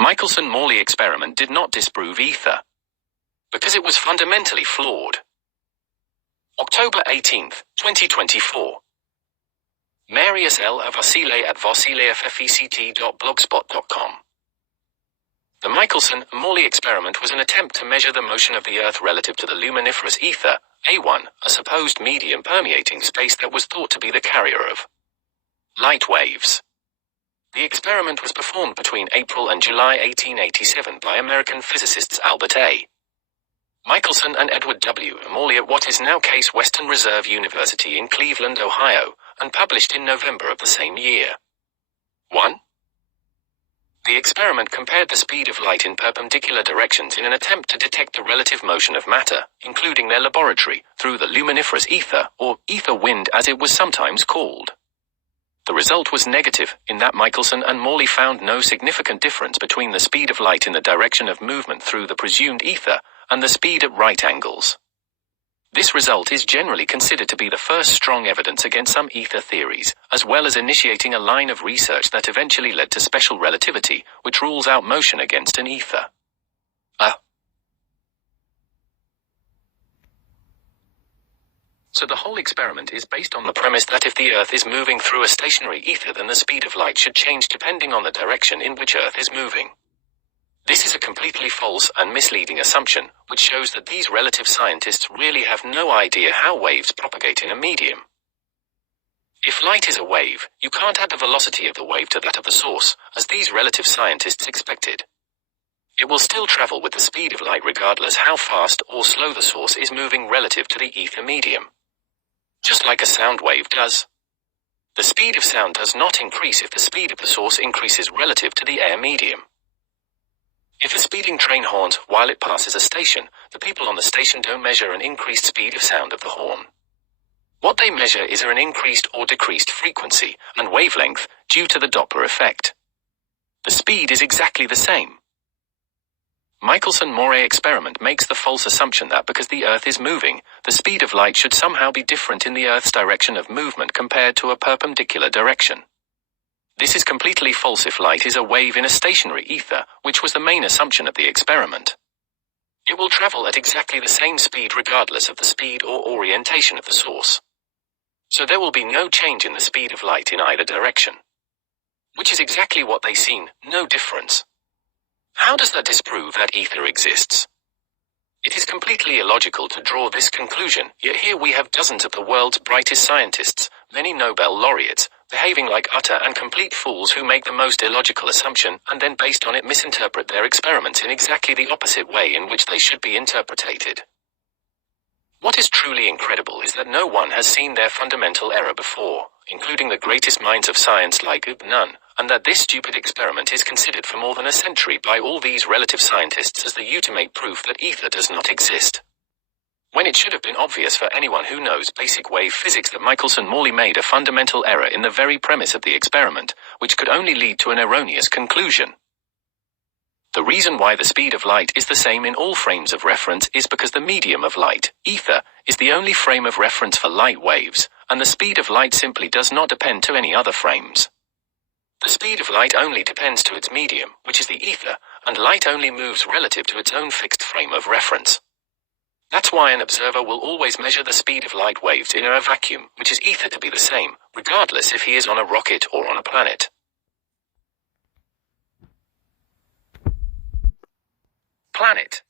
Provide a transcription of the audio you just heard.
Michelson Morley experiment did not disprove ether, because it was fundamentally flawed. October 18, 2024. Marius L. Vasile at vasileffect.blogspot.com. The Michelson-Morley experiment was an attempt to measure the motion of the Earth relative to the luminiferous ether, A1, a supposed medium permeating space that was thought to be the carrier of light waves. The experiment was performed between April and July 1887 by American physicists Albert A. Michelson and Edward W. Morley at what is now Case Western Reserve University in Cleveland, Ohio, and published in November of the same year. 1. The experiment compared the speed of light in perpendicular directions in an attempt to detect the relative motion of matter, including their laboratory, through the luminiferous ether, or ether wind as it was sometimes called. The result was negative, in that Michelson and Morley found no significant difference between the speed of light in the direction of movement through the presumed ether and the speed at right angles. This result is generally considered to be the first strong evidence against some ether theories, as well as initiating a line of research that eventually led to special relativity, which rules out motion against an ether. So the whole experiment is based on the premise that if the Earth is moving through a stationary ether, then the speed of light should change depending on the direction in which Earth is moving. This is a completely false and misleading assumption, which shows that these relative scientists really have no idea how waves propagate in a medium. If light is a wave, you can't add the velocity of the wave to that of the source, as these relative scientists expected. It will still travel with the speed of light regardless how fast or slow the source is moving relative to the ether medium. Just like a sound wave does. The speed of sound does not increase if the speed of the source increases relative to the air medium. If a speeding train horns while it passes a station, the people on the station don't measure an increased speed of sound of the horn. What they measure is an increased or decreased frequency and wavelength due to the Doppler effect. The speed is exactly the same. Michelson Morrey experiment makes the false assumption that because the Earth is moving, the speed of light should somehow be different in the Earth's direction of movement compared to a perpendicular direction. This is completely false if light is a wave in a stationary ether, which was the main assumption of the experiment. It will travel at exactly the same speed regardless of the speed or orientation of the source. So there will be no change in the speed of light in either direction. Which is exactly what they seen, no difference. How does that disprove that ether exists? It is completely illogical to draw this conclusion, yet here we have dozens of the world's brightest scientists, many Nobel laureates, behaving like utter and complete fools who make the most illogical assumption and then based on it misinterpret their experiments in exactly the opposite way in which they should be interpreted. What is truly incredible is that no one has seen their fundamental error before, including the greatest minds of science like none, and that this stupid experiment is considered for more than a century by all these relative scientists as the ultimate proof that ether does not exist. When it should have been obvious for anyone who knows basic wave physics that Michelson Morley made a fundamental error in the very premise of the experiment, which could only lead to an erroneous conclusion. The reason why the speed of light is the same in all frames of reference is because the medium of light, ether, is the only frame of reference for light waves, and the speed of light simply does not depend to any other frames. The speed of light only depends to its medium, which is the ether, and light only moves relative to its own fixed frame of reference. That's why an observer will always measure the speed of light waves in a vacuum, which is ether to be the same, regardless if he is on a rocket or on a planet. Planet.